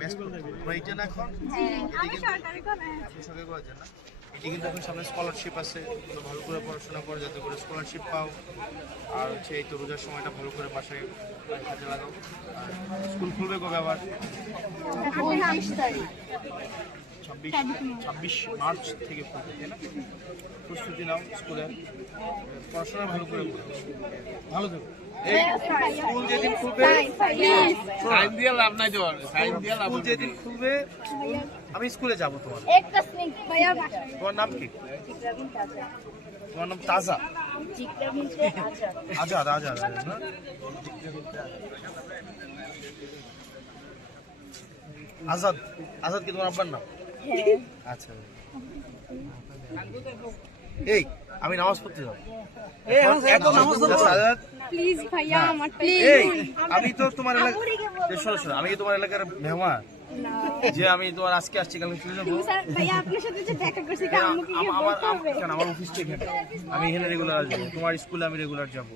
ব্যাস তোমরা এইটা না এখন আমি সরকারি কলেজ সরকারি কলেজে না এটি কিন্তু এখন সামনে স্কলারশিপ আছে, তোমরা ভালো করে পড়াশোনা করো যাতে করে স্কলারশিপ পাও। আর হচ্ছে এই তো রোজার সময়টা ভালো করে বাসায় কাজে লাগাও। আর স্কুল খুলবে কবে আবার? 29 তারিখ 26 মার্চ থেকে খুলবে, তাই না? প্রস্তুতি নাও স্কুলের, পড়াশোনা ভালো করে করো, ভালো থেকো। এই স্কুল যেদিন খুলবে সাইন দিয়ে লাভ নাই তো, সাইন দিয়ে লাভ স্কুল যেদিন খুলবে আমি স্কুলে যাবো। তোমার একটা স্নিক ভাইয়া বাসা তোমার নাম কি? তোমার নাম তাজা? আজাদ আজাদ না? আজাদ আজাদ কি তোমার আব্বার নাম? আচ্ছা এই আমি নামাজ পড়তে যাবো। আজাদ প্লিজ ভাইয়া আমার এই আমি তো তোমার এলাকা শোনো শোনো, আমি কি তোমার এলাকার মেহমান যে আমি তোমার আজকে আসছি কালকে চলে যাবো? স্যার ভাইয়া আপনার সাথে যে দেখা করছি তা আমাকে কি আমার বলতে হবে? আমার অফিস থেকে আমি এখানে রেগুলার আসবো, তোমার স্কুলে আমি রেগুলার যাবো।